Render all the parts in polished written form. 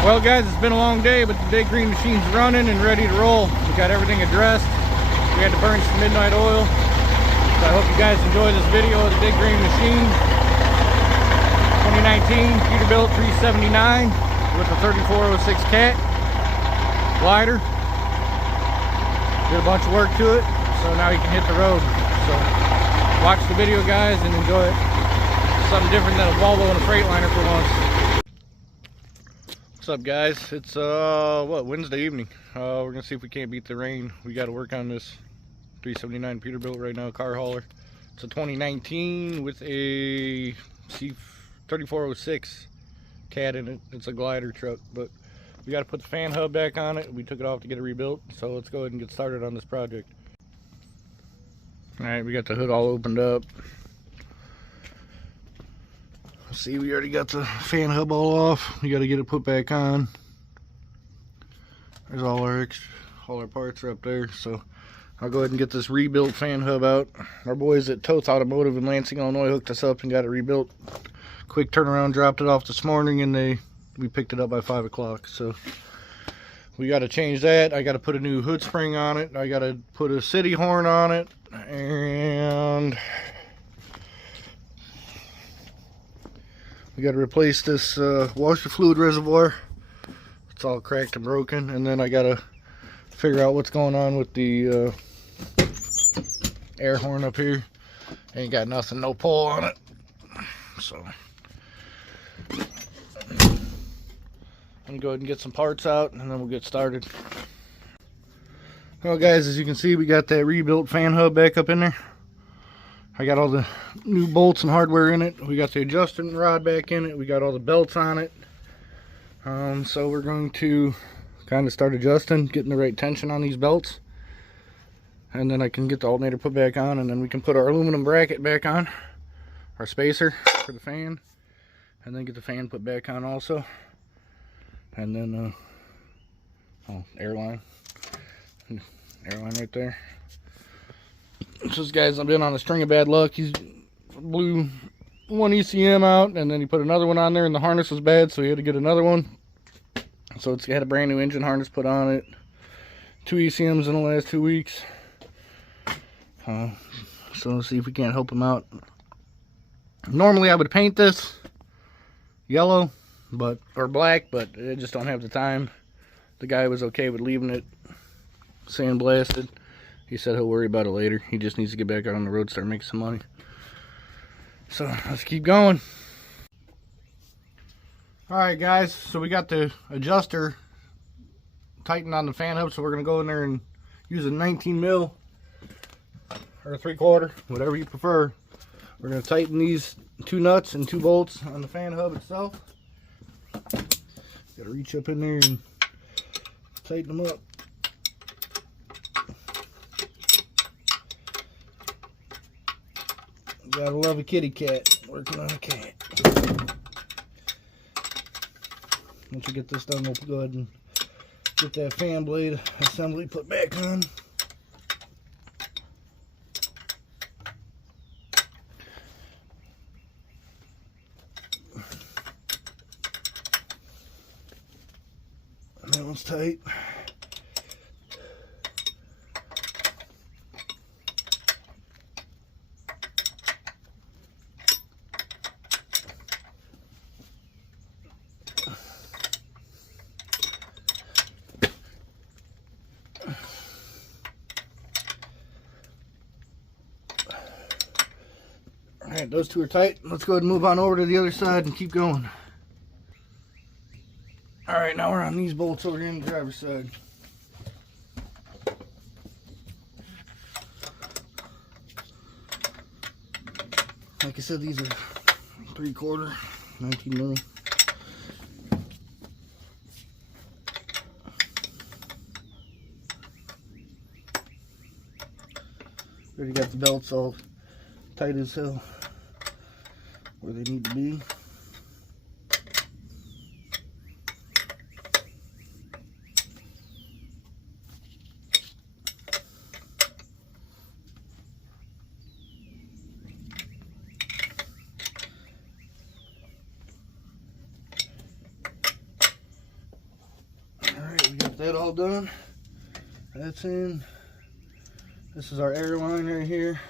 Well guys, it's been a long day, but the Big Green machine's running and ready to roll. We got everything addressed. We had to burn some midnight oil. So I hope you guys enjoy this video of the Big Green machine. 2019 Peterbilt 379 with the 3406 cat glider. Did a bunch of work to it, so now you can hit the road. So watch the video guys and enjoy it. Something different than a Volvo and a Freightliner for once. What's up guys? It's Wednesday evening. We're gonna see if we can't beat the rain. We got to work on this 379 Peterbilt right now, car hauler. It's a 2019 with a C3406 cat in it. It's a glider truck, but we got to put the fan hub back on it. We took it off to get it rebuilt, so let's go ahead and get started on this project. All right, we got the hood all opened up. See, we already got the fan hub all off. We got to get it put back on. There's all our parts are up there. So I'll go ahead and get this rebuilt fan hub out. Our boys at Toth Automotive in Lansing, Illinois hooked us up and got it rebuilt. Quick turnaround, dropped it off this morning, and we picked it up by 5 o'clock. So we got to change that. I got to put a new hood spring on it. I got to put a city horn on it, and we got to replace this washer fluid reservoir. It's all cracked and broken, and then I got to figure out what's going on with the air horn up here. Ain't got nothing, no pull on it. So I'm gonna go ahead and get some parts out, and then we'll get started. Well guys, as you can see, we got that rebuilt fan hub back up in there. I got all the new bolts and hardware in it. We got the adjusting rod back in it. We got all the belts on it. So we're going to kind of start adjusting, getting the right tension on these belts. And then I can get the alternator put back on, and then we can put our aluminum bracket back on, our spacer for the fan, and then get the fan put back on also. And then, airline right there. This guy's been on a string of bad luck. He's blew one ECM out, and then he put another one on there, and the harness was bad, so he had to get another one. So it's had a brand new engine harness put on it. 2 ECMs in the last 2 weeks. So let's see if we can't help him out. Normally I would paint this yellow, or black, but I just don't have the time. The guy was okay with leaving it sandblasted. He said he'll worry about it later. He just needs to get back out on the road, start making some money. So let's keep going. Alright guys, so we got the adjuster tightened on the fan hub, so we're going to go in there and use a 19 mil or a 3/4, whatever you prefer. We're going to tighten these 2 nuts and 2 bolts on the fan hub itself. Got to reach up in there and tighten them up. Gotta love a kitty cat working on a cat. Once we get this done, we'll go ahead and get that fan blade assembly put back on. And that one's tight. Alright, those 2 are tight. Let's go ahead and move on over to the other side and keep going. Alright, now we're on these bolts over here on the driver's side. Like I said, these are 3/4, 19 mil. Already got the belts all tight as hell where they need to be. that all done. That's in. This is our air line right here.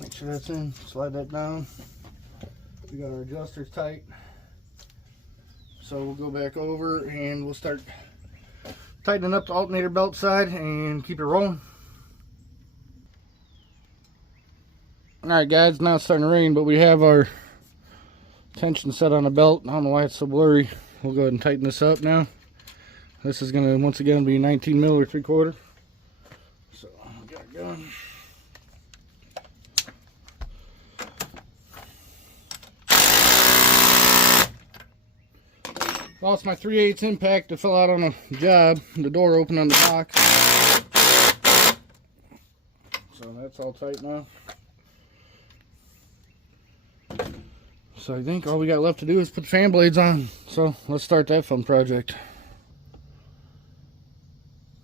Make sure that's in. Slide that down. We got our adjusters tight. So we'll go back over and we'll start tightening up the alternator belt side and keep it rolling. Alright guys, now it's starting to rain, but we have our tension set on the belt. I don't know why it's so blurry. We'll go ahead and tighten this up now. This is going to once again be 19 mil or 3/4. So I'll get it going. Lost my 3/8 impact. It fell out on a job. The door opened on the box. So that's all tight now. So I think all we got left to do is put the fan blades on. So let's start that fun project.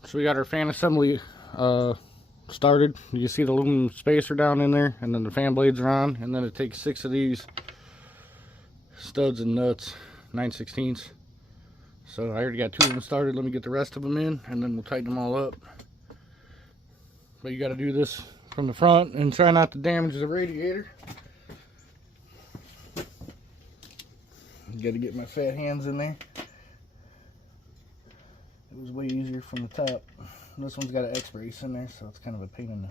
So we got our fan assembly started. You can see the aluminum spacer down in there, and then the fan blades are on, and then it takes 6 of these studs and nuts, 9/16. So I already got 2 of them started. Let me get the rest of them in, and then we'll tighten them all up. But you got to do this from the front and try not to damage the radiator. Got to get my fat hands in there. It was way easier from the top. This one's got an X brace in there, so it's kind of a pain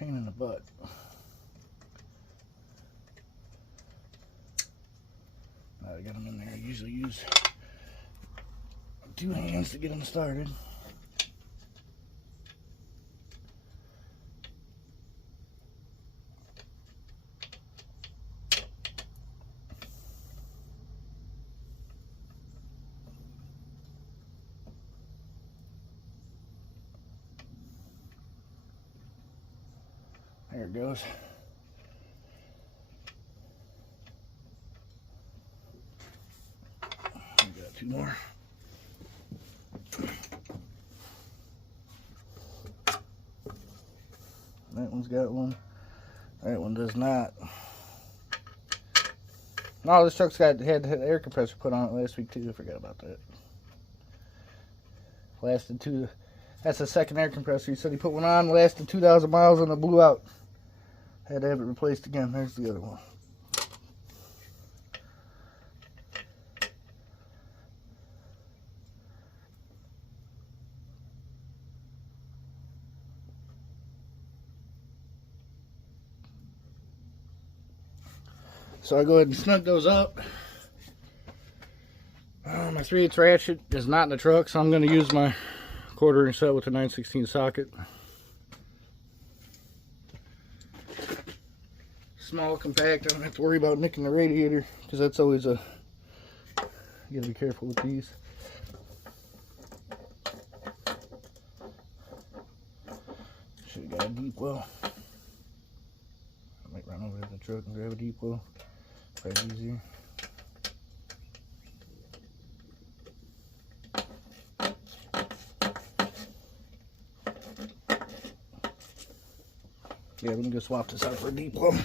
in the butt. Now I got them in there. I usually use 2 hands to get them started. There it goes. We got 2 more. That one's got one. That one does not. No, this truck's had the air compressor put on it last week too. I forgot about that. Lasted 2. That's the second air compressor. He said he put one on, lasted 2,000 miles, and it blew out. Had to have it replaced again. There's the other one. So I go ahead and snug those up. My 3/8 ratchet is not in the truck, so I'm going to use my 1/4 inch set with the 9/16 socket. Small, compact. I don't have to worry about nicking the radiator, because that's always a... You gotta be careful with these. Should have got a deep well. I might run over to the truck and grab a deep well. Probably easier. Yeah, let me go swap this out for a deep well.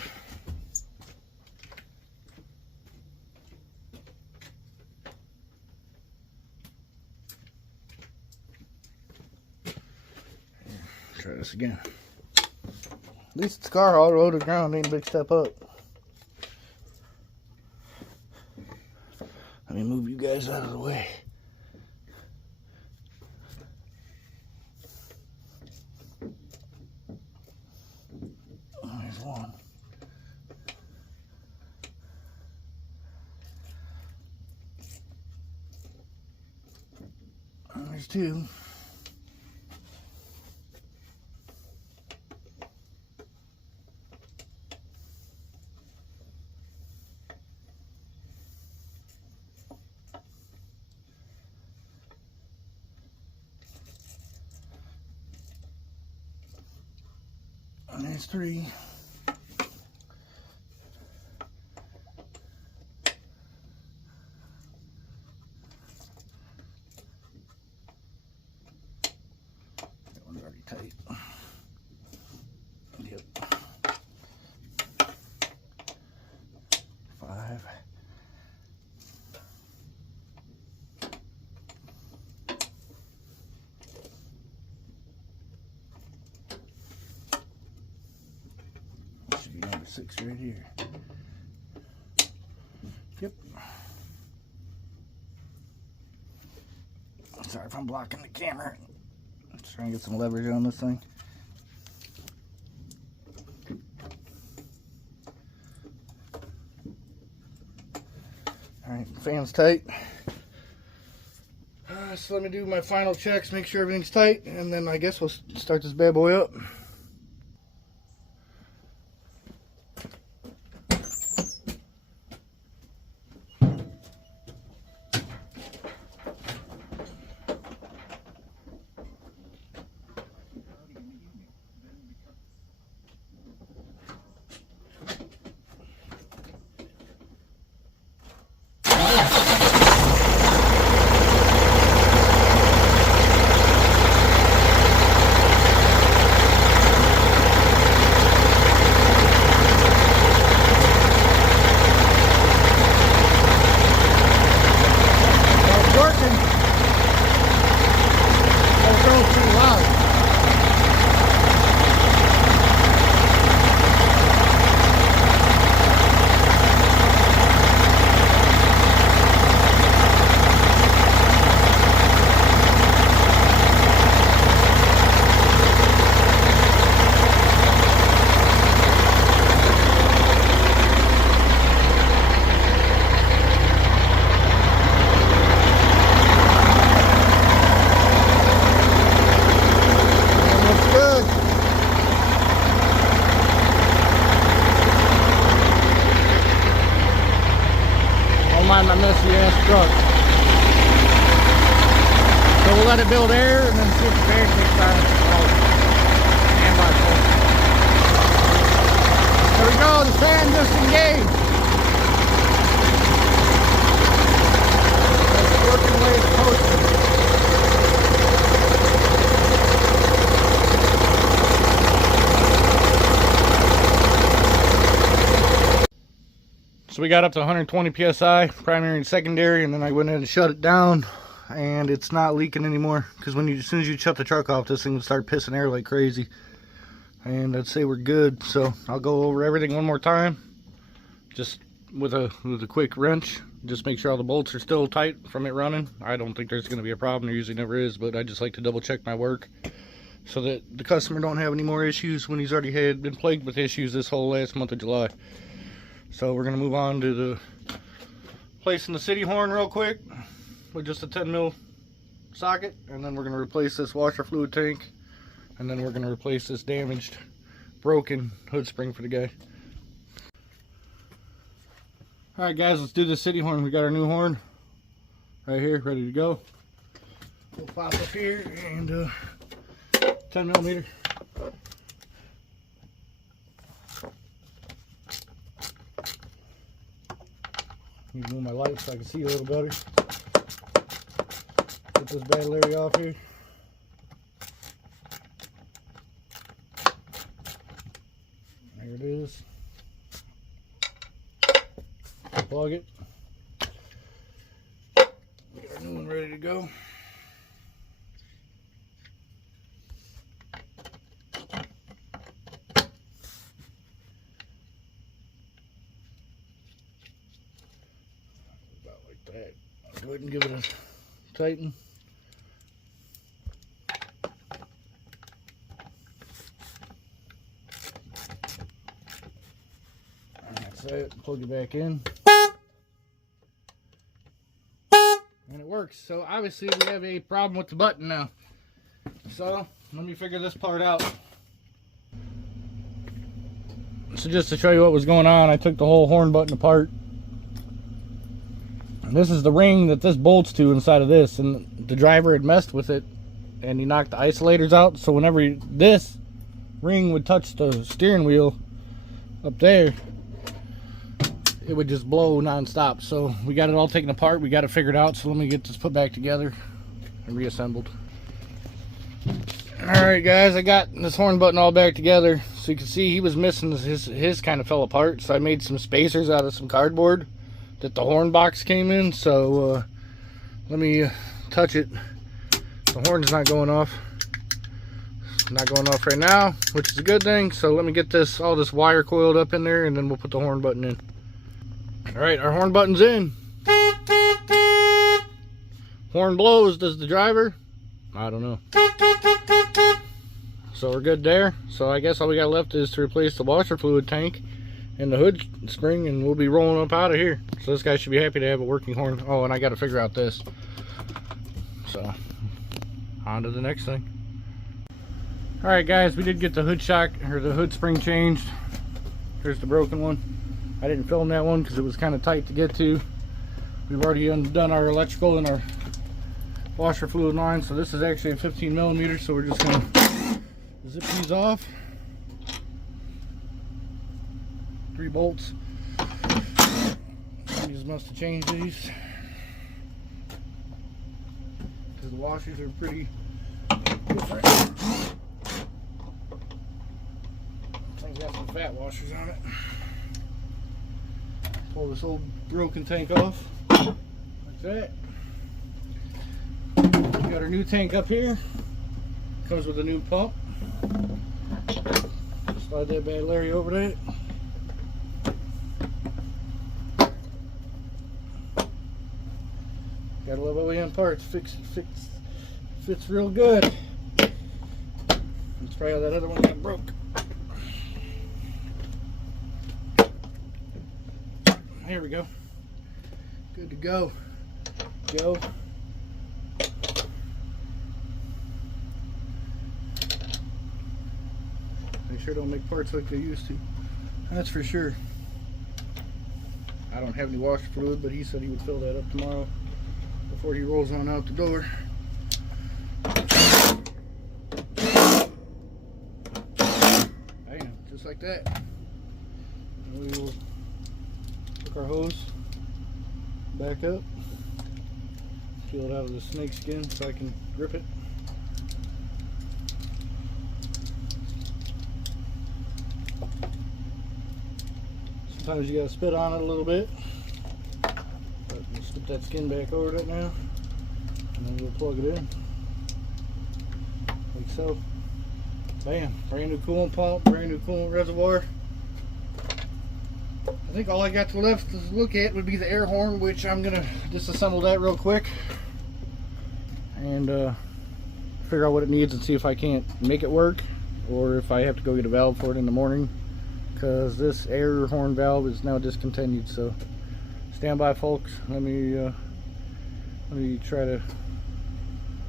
Try this again. At least it's car all the way to the ground, ain't a big step up. Let me move you guys out of the way. There's one. There's 2. And there's 3. That one's already tight. Yep. 6 right here. Yep. Sorry if I'm blocking the camera. Let's try and get some leverage on this thing. Alright, fan's tight. So let me do my final checks, make sure everything's tight, and then I guess we'll start this bad boy up. My messy ass truck. So we'll let it build air and then see if the fan takes time. There we go, the fan just engaged. It's working the way it's supposed So we got up to 120 psi, primary and secondary, and then I went in and shut it down, and it's not leaking anymore. Because as soon as you shut the truck off, this thing will start pissing air like crazy. And I'd say we're good. So I'll go over everything one more time, just with a quick wrench. Just make sure all the bolts are still tight from it running. I don't think there's going to be a problem. There usually never is, but I just like to double check my work so that the customer don't have any more issues when he's already been plagued with issues this whole last month of July. So we're going to move on to the placing the city horn real quick with just a 10 mil socket, and then we're going to replace this washer fluid tank, and then we're going to replace this damaged, broken hood spring for the guy. Alright guys, let's do the city horn. We got our new horn right here, ready to go. We'll pop up here and 10 millimeter. Move my light so I can see a little better. Get this battle area off here. There it is. Plug it. We got our new one ready to go. Go ahead and give it a tighten. That's it. Plug it back in. And it works. So obviously we have a problem with the button now. So let me figure this part out. So just to show you what was going on, I took the whole horn button apart. This is the ring that this bolts to inside of this, and the driver had messed with it and he knocked the isolators out, so whenever this ring would touch the steering wheel up there, it would just blow non-stop. So we got it all taken apart, we got it figured out, so let me get this put back together and reassembled. Alright guys, I got this horn button all back together. So you can see he was missing, his kind of fell apart, so I made some spacers out of some cardboard that the horn box came in. So let me touch it. The horn's not going off, Not going off right now, which is a good thing. So let me get all this wire coiled up in there, and then we'll put the horn button in. All right, our horn button's in. Horn blows. Does the driver? I don't know. So we're good there. So I guess all we got left is to replace the washer fluid tank and the hood spring, and we'll be rolling up out of here. So this guy should be happy to have a working horn. Oh, and I got to figure out this. So on to the next thing. All right, guys, we did get the hood shock, or the hood spring changed. Here's the broken one. I didn't film that one because it was kind of tight to get to. We've already undone our electrical and our washer fluid line, so this is actually a 15 millimeter. So we're just gonna zip these off. 3 bolts. These must have changed these because the washers are pretty different. Thing's got some fat washers on it. Pull this old broken tank off like that. We got our new tank up here. Comes with a new pump. Slide that bad Larry over that. Got a little OEM parts. Fits real good. That's probably how that other one got broke. Here we go. Good to go. Go. They sure don't make parts like they used to. That's for sure. I don't have any washer fluid, but he said he would fill that up tomorrow before he rolls on out the door. Bam, just like that. And we will hook our hose back up, peel it out of the snake skin so I can grip it. Sometimes you gotta spit on it a little bit. But we'll slip that skin back over it now, and then we'll plug it in like so. Bam! Brand new coolant pump, brand new coolant reservoir. I think all I got left to look at would be the air horn, which I'm gonna disassemble that real quick and figure out what it needs and see if I can't make it work, or if I have to go get a valve for it in the morning, because this air horn valve is now discontinued. So stand by, folks. Let me try to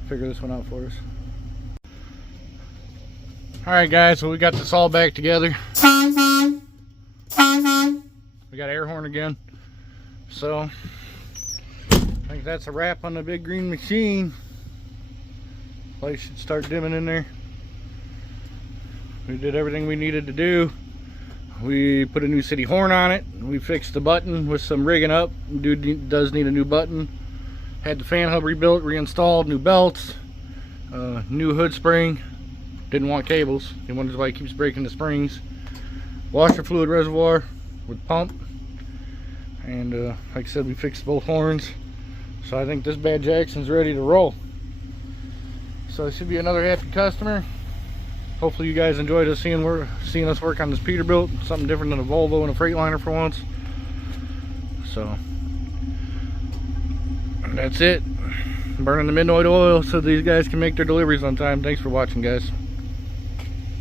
figure this one out for us. All right, guys, so we got this all back together. We got air horn again. So I think that's a wrap on the big green machine. Light should start dimming in there. We did everything we needed to do. We put a new city horn on it. We fixed the button with some rigging up. Dude does need a new button. Had the fan hub rebuilt, reinstalled, new belts, new hood spring. Didn't want cables. He wonders why he keeps breaking the springs. Washer fluid reservoir with pump. And like I said, we fixed both horns. So I think this bad Jackson's ready to roll. So it should be another happy customer. Hopefully you guys enjoyed us seeing us work on this Peterbilt. Something different than a Volvo and a Freightliner for once. So that's it. Burning the midnight oil so these guys can make their deliveries on time. Thanks for watching, guys.